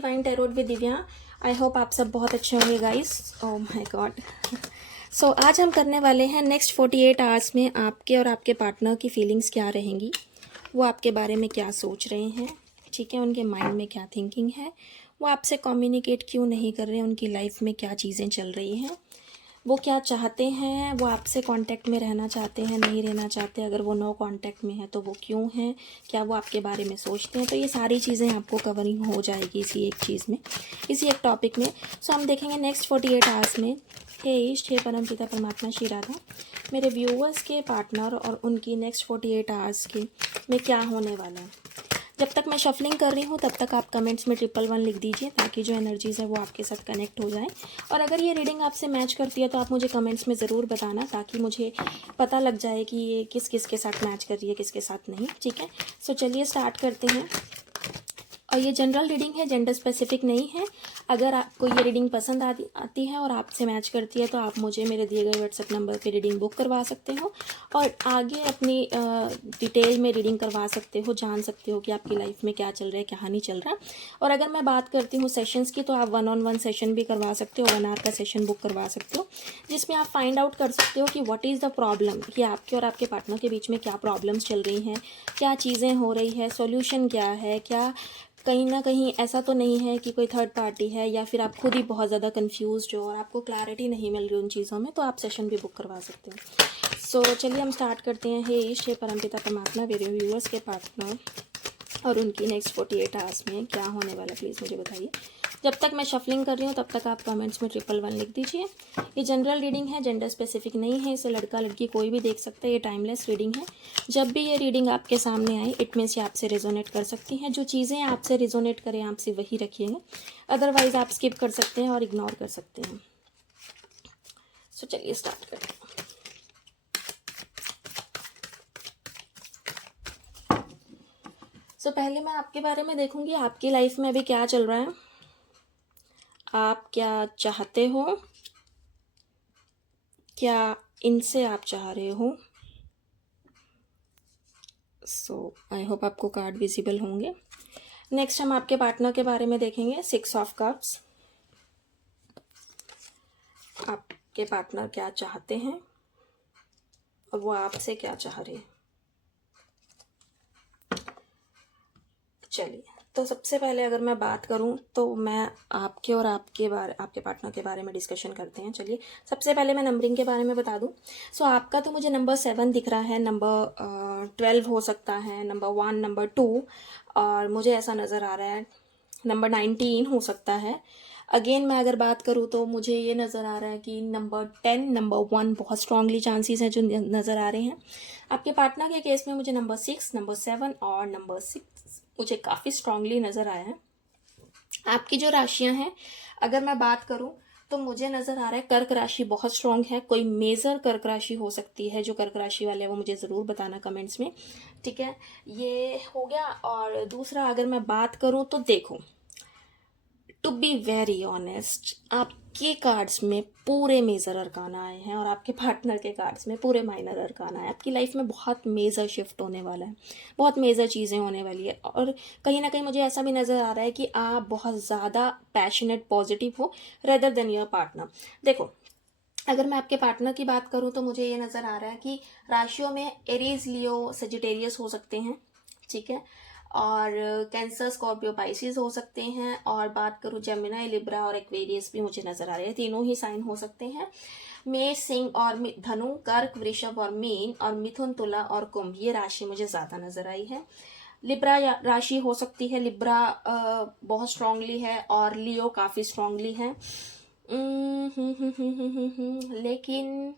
Divine tarot with Divya. I hope आप सब बहुत अच्छे होंगे guys. Oh my god. So आज हम करने वाले हैं नेक्स्ट 48 आवर्स में आपके और आपके पार्टनर की फीलिंग्स क्या रहेंगी, वो आपके बारे में क्या सोच रहे हैं, ठीक है, उनके माइंड में क्या थिंकिंग है, वो आपसे कम्युनिकेट क्यों नहीं कर रहे हैं, उनकी लाइफ में क्या चीज़ें चल रही हैं, वो क्या चाहते हैं, वो आपसे कांटेक्ट में रहना चाहते हैं, नहीं रहना चाहते, अगर वो नो कांटेक्ट में है तो वो क्यों हैं, क्या वो आपके बारे में सोचते हैं। तो ये सारी चीज़ें आपको कवरिंग हो जाएगी इसी एक चीज़ में, इसी एक टॉपिक में। सो हम देखेंगे नेक्स्ट 48 आवर्स में हे ईष्ट, हे परम पिता परमात्मा श्री राधा, मेरे व्यूअर्स के पार्टनर और उनकी नेक्स्ट 48 आवर्स के में क्या होने वाला है। जब तक मैं शफलिंग कर रही हूँ तब तक आप कमेंट्स में 111 लिख दीजिए ताकि जो एनर्जीज़ है वो आपके साथ कनेक्ट हो जाए। और अगर ये रीडिंग आपसे मैच करती है तो आप मुझे कमेंट्स में ज़रूर बताना ताकि मुझे पता लग जाए कि ये किस किस के साथ मैच कर रही है, किसके साथ नहीं, ठीक है। सो चलिए स्टार्ट करते हैं। और ये जनरल रीडिंग है, जेंडर स्पेसिफिक नहीं है। अगर आपको ये रीडिंग पसंद आती है और आपसे मैच करती है तो आप मुझे मेरे दिए गए व्हाट्सएप नंबर पे रीडिंग बुक करवा सकते हो और आगे अपनी डिटेल में रीडिंग करवा सकते हो, जान सकते हो कि आपकी लाइफ में क्या चल रहा है, क्या नहीं चल रहा। और अगर मैं बात करती हूँ सेशंस की तो आप 1-on-1 सेशन भी करवा सकते हो, 1 आवर का सेशन बुक करवा सकते हो जिसमें आप फाइंड आउट कर सकते हो कि व्हाट इज़ द प्रॉब्लम, कि आपके और आपके पार्टनर के बीच में क्या प्रॉब्लम्स चल रही हैं, क्या चीज़ें हो रही है, सॉल्यूशन क्या है, क्या कहीं ना कहीं ऐसा तो नहीं है कि कोई थर्ड पार्टी है या फिर आप खुद ही बहुत ज़्यादा कंफ्यूज्ड हो और आपको क्लैरिटी नहीं मिल रही उन चीज़ों में, तो आप सेशन भी बुक करवा सकते हो। सो चलिए हम स्टार्ट करते हैं। हे ईश, हे परमपिता परमात्मा, मेरे व्यूअर्स के पार्टनर और उनकी नेक्स्ट 48 आवर्स में क्या होने वाला, प्लीज़ मुझे बताइए। जब तक मैं शफलिंग कर रही हूँ तब तक आप कमेंट्स में 111 लिख दीजिए। ये जनरल रीडिंग है, जेंडर स्पेसिफिक नहीं है, इसे लड़का लड़की कोई भी देख सकता है, ये टाइमलेस रीडिंग है। जब भी ये रीडिंग आपके सामने आए इट मीन्स ये आपसे रेजोनेट कर सकती हैं। जो चीज़ें आपसे रेजोनेट करें आपसे वही रखिएगा, अदरवाइज आप स्किप कर सकते हैं और इग्नोर कर सकते हैं। सो चलिए स्टार्ट करते हैं। सो पहले मैं आपके बारे में देखूंगी आपकी लाइफ में अभी क्या चल रहा है, आप क्या चाहते हो, क्या इनसे आप चाह रहे हो। सो आई होप आपको कार्ड विजिबल होंगे। नेक्स्ट हम आपके पार्टनर के बारे में देखेंगे 6 ऑफ कप्स। आपके पार्टनर क्या चाहते हैं और वो आपसे क्या चाह रहे हैं। चलिए, तो सबसे पहले अगर मैं बात करूं तो मैं आपके और आपके पार्टनर के बारे में डिस्कशन करते हैं। चलिए, सबसे पहले मैं नंबरिंग के बारे में बता दूं। सो आपका तो मुझे नंबर 7 दिख रहा है, नंबर 12 हो सकता है, नंबर 1, नंबर 2, और मुझे ऐसा नज़र आ रहा है नंबर 19 हो सकता है। अगेन मैं अगर बात करूँ तो मुझे ये नज़र आ रहा है कि नंबर 10, नंबर 1 बहुत स्ट्रांगली चांसेस हैं जो नज़र आ रहे हैं। आपके पार्टनर के केस में मुझे नंबर 6, नंबर 7 और नंबर 6 मुझे काफ़ी स्ट्रांगली नज़र आया है। आपकी जो राशियां हैं अगर मैं बात करूं तो मुझे नज़र आ रहा है कर्क राशि बहुत स्ट्रांग है। कोई मेजर कर्क राशि हो सकती है, जो कर्क राशि वाले हैं वो मुझे ज़रूर बताना कमेंट्स में, ठीक है। ये हो गया। और दूसरा अगर मैं बात करूं तो देखो, टू बी वेरी ऑनेस्ट, आपके कार्ड्स में पूरे मेजर अरकाना आए हैं और आपके पार्टनर के कार्ड्स में पूरे माइनर अरकाना है। आपकी लाइफ में बहुत मेजर शिफ्ट होने वाला है, बहुत मेजर चीज़ें होने वाली है। और कहीं ना कहीं मुझे ऐसा भी नज़र आ रहा है कि आप बहुत ज़्यादा पैशनेट पॉजिटिव हो रेदर देन योर पार्टनर। देखो, अगर मैं आपके पार्टनर की बात करूं तो मुझे ये नज़र आ रहा है कि राशियों में एरीज, लियो, सजिटेरियस हो सकते हैं, ठीक है, और कैंसर, स्कॉर्पियो, पाइसिस हो सकते हैं। और बात करूं जेमिनी, लिब्रा और एक्वेरियस भी मुझे नज़र आ रहे हैं, तीनों ही साइन हो सकते हैं। मेष, सिंह और धनु, कर्क, वृषभ और मीन, और मिथुन, तुला और कुंभ, ये राशि मुझे ज़्यादा नज़र आई है। लिब्रा राशि हो सकती है, लिब्रा बहुत स्ट्रांगली है और लियो काफ़ी स्ट्रांगली है। लेकिन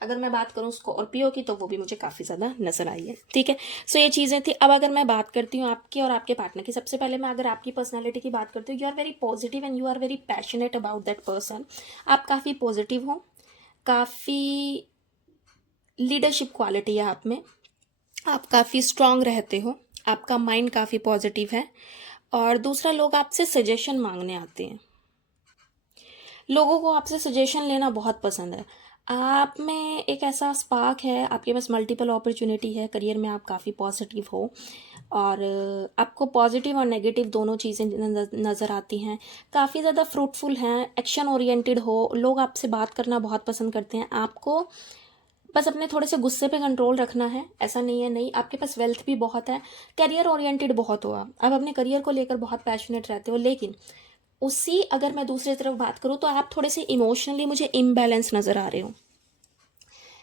अगर मैं बात करूं स्कॉर्पियो की तो वो भी मुझे काफ़ी ज़्यादा नज़र आई है, ठीक है। सो ये चीज़ें थी। अब अगर मैं बात करती हूँ आपके और आपके पार्टनर की, सबसे पहले मैं अगर आपकी पर्सनालिटी की बात करती हूँ, you are very positive and you are very passionate about that person. आप काफ़ी पॉजिटिव हो, काफ़ी लीडरशिप क्वालिटी है आप में, आप काफ़ी स्ट्रांग रहते हो, आपका माइंड काफ़ी पॉजिटिव है। और दूसरा, लोग आपसे सजेशन मांगने आते हैं, लोगों को आपसे सजेशन लेना बहुत पसंद है। आप में एक ऐसा स्पार्क है, आपके पास मल्टीपल अपॉर्चुनिटी है, करियर में आप काफ़ी पॉजिटिव हो और आपको पॉजिटिव और नेगेटिव दोनों चीज़ें नज़र आती हैं। काफ़ी ज़्यादा फ्रूटफुल हैं, एक्शन ओरिएंटेड हो, लोग आपसे बात करना बहुत पसंद करते हैं। आपको बस अपने थोड़े से गुस्से पे कंट्रोल रखना है, ऐसा नहीं है नहीं, आपके पास वेल्थ भी बहुत है। करियर ओरिएंटेड बहुत हो, आप अपने करियर को लेकर बहुत पैशनेट रहते हो। लेकिन उसी अगर मैं दूसरी तरफ बात करूँ तो आप थोड़े से इमोशनली मुझे इम्बैलेंस नज़र आ रहे हो।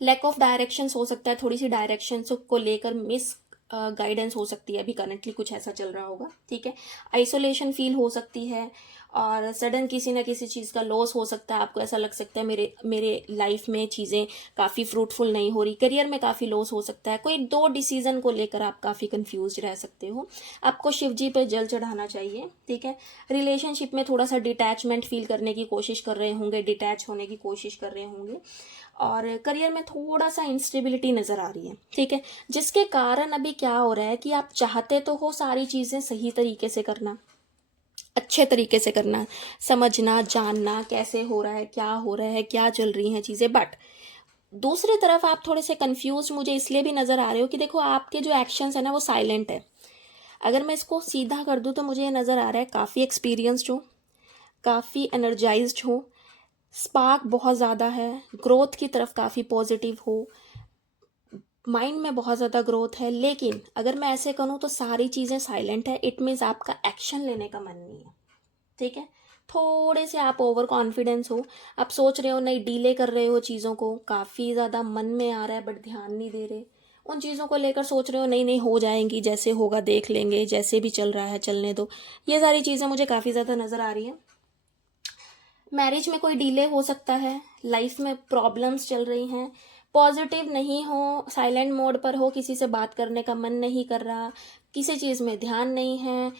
लैक ऑफ डायरेक्शंस हो सकता है, थोड़ी सी डायरेक्शंस को लेकर मिस गाइडेंस हो सकती है, अभी करंटली कुछ ऐसा चल रहा होगा, ठीक है। आइसोलेशन फील हो सकती है, और सडन किसी ना किसी चीज़ का लॉस हो सकता है। आपको ऐसा लग सकता है मेरे मेरे लाइफ में चीज़ें काफ़ी फ्रूटफुल नहीं हो रही, करियर में काफ़ी लॉस हो सकता है। कोई दो डिसीजन को लेकर आप काफ़ी कंफ्यूज रह सकते हो। आपको शिव जी पे जल चढ़ाना चाहिए, ठीक है। रिलेशनशिप में थोड़ा सा डिटैचमेंट फील करने की कोशिश कर रहे होंगे, डिटैच होने की कोशिश कर रहे होंगे, और करियर में थोड़ा सा इंस्टेबिलिटी नज़र आ रही है, ठीक है। जिसके कारण अभी क्या हो रहा है कि आप चाहते तो हो सारी चीज़ें सही तरीके से करना, अच्छे तरीके से करना, समझना, जानना कैसे हो रहा है, क्या हो रहा है, क्या चल रही हैं चीज़ें, बट दूसरी तरफ आप थोड़े से कंफ्यूज मुझे इसलिए भी नज़र आ रहे हो कि देखो आपके जो एक्शंस है ना वो साइलेंट है। अगर मैं इसको सीधा कर दूँ तो मुझे ये नज़र आ रहा है काफ़ी एक्सपीरियंस्ड हो, काफ़ी एनर्जाइज्ड हो, स्पार्क बहुत ज़्यादा है, ग्रोथ की तरफ काफ़ी पॉजिटिव हो, माइंड में बहुत ज़्यादा ग्रोथ है। लेकिन अगर मैं ऐसे करूँ तो सारी चीज़ें साइलेंट है, इट मीन्स आपका एक्शन लेने का मन नहीं है, ठीक है। थोड़े से आप ओवर कॉन्फिडेंस हो, आप सोच रहे हो, नहीं डीले कर रहे हो चीज़ों को, काफ़ी ज़्यादा मन में आ रहा है बट ध्यान नहीं दे रहे उन चीज़ों को लेकर, सोच रहे हो नहीं नहीं हो जाएंगी, जैसे होगा देख लेंगे, जैसे भी चल रहा है चलने दो। ये सारी चीज़ें मुझे काफ़ी ज़्यादा नज़र आ रही हैं। मैरिज में कोई डिले हो सकता है, लाइफ में प्रॉब्लम्स चल रही हैं, पॉजिटिव नहीं हो, साइलेंट मोड पर हो, किसी से बात करने का मन नहीं कर रहा, किसी चीज़ में ध्यान नहीं है,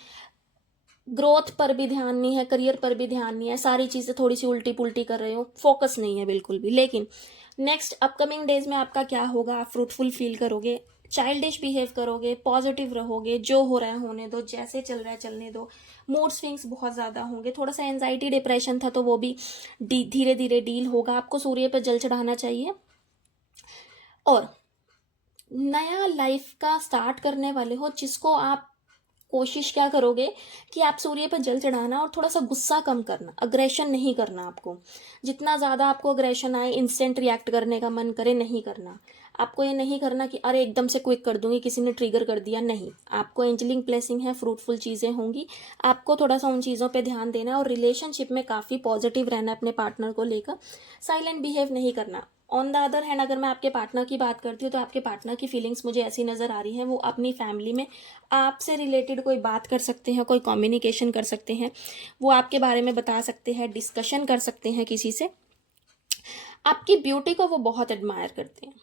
ग्रोथ पर भी ध्यान नहीं है, करियर पर भी ध्यान नहीं है, सारी चीज़ें थोड़ी सी उल्टी पुल्टी कर रहे हो, फोकस नहीं है बिल्कुल भी। लेकिन नेक्स्ट अपकमिंग डेज में आपका क्या होगा, आप फ्रूटफुल फील करोगे, चाइल्डिश बिहेव करोगे, पॉजिटिव रहोगे, जो हो रहा है होने दो, जैसे चल रहा है चलने दो। मूड स्विंग्स बहुत ज़्यादा होंगे, थोड़ा सा एंजाइटी डिप्रेशन था तो वो भी धीरे धीरे डील होगा। आपको सूर्य पर जल चढ़ाना चाहिए, और नया लाइफ का स्टार्ट करने वाले हो जिसको आप कोशिश क्या करोगे कि आप सूर्य पर जल चढ़ाना और थोड़ा सा गुस्सा कम करना, अग्रेशन नहीं करना। आपको जितना ज़्यादा आपको अग्रेशन आए, इंस्टेंट रिएक्ट करने का मन करे, नहीं करना। आपको ये नहीं करना कि अरे एकदम से क्विक कर दूंगी, किसी ने ट्रिगर कर दिया, नहीं। आपको एंजलिंग ब्लेसिंग है, फ्रूटफुल चीज़ें होंगी, आपको थोड़ा सा उन चीज़ों पे ध्यान देना, और रिलेशनशिप में काफ़ी पॉजिटिव रहना अपने पार्टनर को लेकर, साइलेंट बिहेव नहीं करना। ऑन द अदर हैंड अगर मैं आपके पार्टनर की बात करती हूँ तो आपके पार्टनर की फीलिंग्स मुझे ऐसी नज़र आ रही है, वो अपनी फैमिली में आपसे रिलेटेड कोई बात कर सकते हैं, कोई कम्युनिकेशन कर सकते हैं, वो आपके बारे में बता सकते हैं, डिस्कशन कर सकते हैं किसी से। आपकी ब्यूटी को वो बहुत एडमायर करते हैं,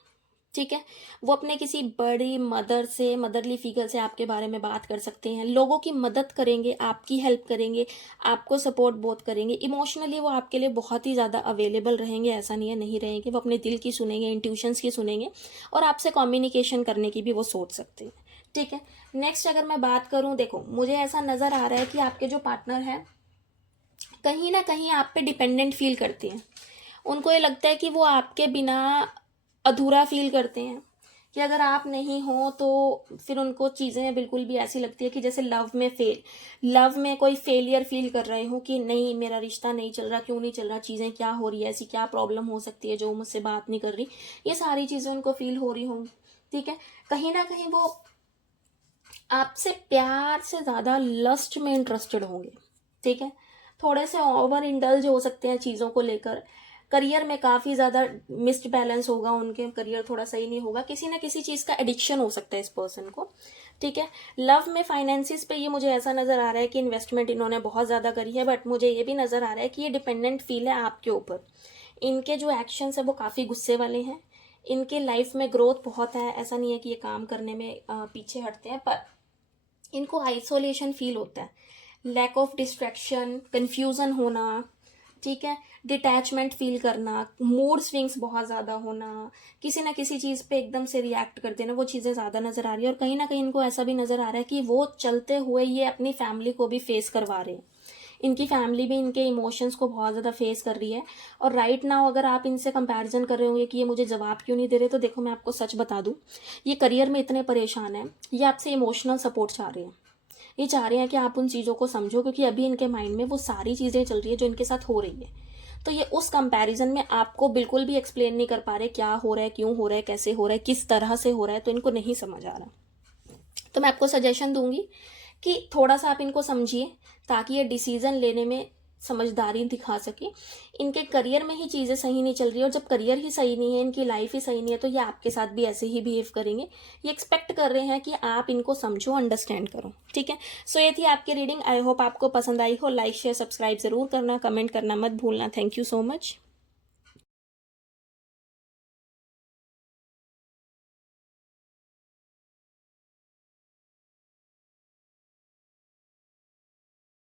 ठीक है। वो अपने किसी बड़ी मदर से, मदरली फिगर से आपके बारे में बात कर सकते हैं, लोगों की मदद करेंगे, आपकी हेल्प करेंगे, आपको सपोर्ट बहुत करेंगे। इमोशनली वो आपके लिए बहुत ही ज़्यादा अवेलेबल रहेंगे, ऐसा नहीं है नहीं रहेंगे। वो अपने दिल की सुनेंगे, इंट्यूशंस की सुनेंगे, और आपसे कम्युनिकेशन करने की भी वो सोच सकते हैं, ठीक है। नेक्स्ट अगर मैं बात करूँ, देखो मुझे ऐसा नज़र आ रहा है कि आपके जो पार्टनर हैं कहीं ना कहीं आप पे डिपेंडेंट फील करते हैं। उनको ये लगता है कि वो आपके बिना अधूरा फील करते हैं, कि अगर आप नहीं हो तो फिर उनको चीज़ें बिल्कुल भी ऐसी लगती है कि जैसे लव में कोई फेलियर फील कर रहे हो, कि नहीं मेरा रिश्ता नहीं चल रहा, क्यों नहीं चल रहा, चीज़ें क्या हो रही है, ऐसी क्या प्रॉब्लम हो सकती है जो मुझसे बात नहीं कर रही, ये सारी चीज़ें उनको फील हो रही होंगी, ठीक है। कहीं ना कहीं वो आपसे प्यार से ज़्यादा लस्ट में इंटरेस्टेड होंगे, ठीक है। थोड़े से ओवर इंडल्ज हो सकते हैं चीज़ों को लेकर, करियर में काफ़ी ज़्यादा मिस्ड बैलेंस होगा, उनके करियर थोड़ा सही नहीं होगा, किसी ना किसी चीज़ का एडिक्शन हो सकता है इस पर्सन को, ठीक है। लव में फाइनेंसिस पे ये मुझे ऐसा नज़र आ रहा है कि इन्वेस्टमेंट इन्होंने बहुत ज़्यादा करी है, बट मुझे ये भी नज़र आ रहा है कि ये डिपेंडेंट फील है आपके ऊपर। इनके जो एक्शंस है वो काफ़ी गुस्से वाले हैं, इनके लाइफ में ग्रोथ बहुत है, ऐसा नहीं है कि ये काम करने में पीछे हटते हैं, पर इनको आइसोलेशन फील होता है, लैक ऑफ डिस्ट्रैक्शन, कंफ्यूजन होना, ठीक है, डिटैचमेंट फील करना, मूड स्विंग्स बहुत ज़्यादा होना, किसी ना किसी चीज़ पे एकदम से रिएक्ट कर देना, वो चीज़ें ज़्यादा नज़र आ रही है। और कहीं ना कहीं इनको ऐसा भी नज़र आ रहा है कि वो चलते हुए ये अपनी फैमिली को भी फेस करवा रहे हैं, इनकी फैमिली भी इनके इमोशंस को बहुत ज़्यादा फेस कर रही है। और राइट नाउ अगर आप इनसे कंपैरिजन कर रहे होंगे कि ये मुझे जवाब क्यों नहीं दे रहे, तो देखो मैं आपको सच बता दूँ, ये करियर में इतने परेशान हैं, ये आपसे इमोशनल सपोर्ट चाह रहे हैं। ये चाह रहे हैं कि आप उन चीज़ों को समझो, क्योंकि अभी इनके माइंड में वो सारी चीज़ें चल रही है जो इनके साथ हो रही है। तो ये उस कंपैरिजन में आपको बिल्कुल भी एक्सप्लेन नहीं कर पा रहे क्या हो रहा है, क्यों हो रहा है, कैसे हो रहा है, किस तरह से हो रहा है, तो इनको नहीं समझ आ रहा। तो मैं आपको सजेशन दूंगी कि थोड़ा सा आप इनको समझिए, ताकि ये डिसीजन लेने में समझदारी दिखा सके। इनके करियर में ही चीज़ें सही नहीं चल रही, और जब करियर ही सही नहीं है, इनकी लाइफ ही सही नहीं है, तो ये आपके साथ भी ऐसे ही बिहेव करेंगे। ये एक्सपेक्ट कर रहे हैं कि आप इनको समझो, अंडरस्टैंड करो। ठीक है, सो ये थी आपकी रीडिंग। आई होप आपको पसंद आई हो। लाइक शेयर सब्सक्राइब जरूर करना, कमेंट करना मत भूलना। Thank you so much.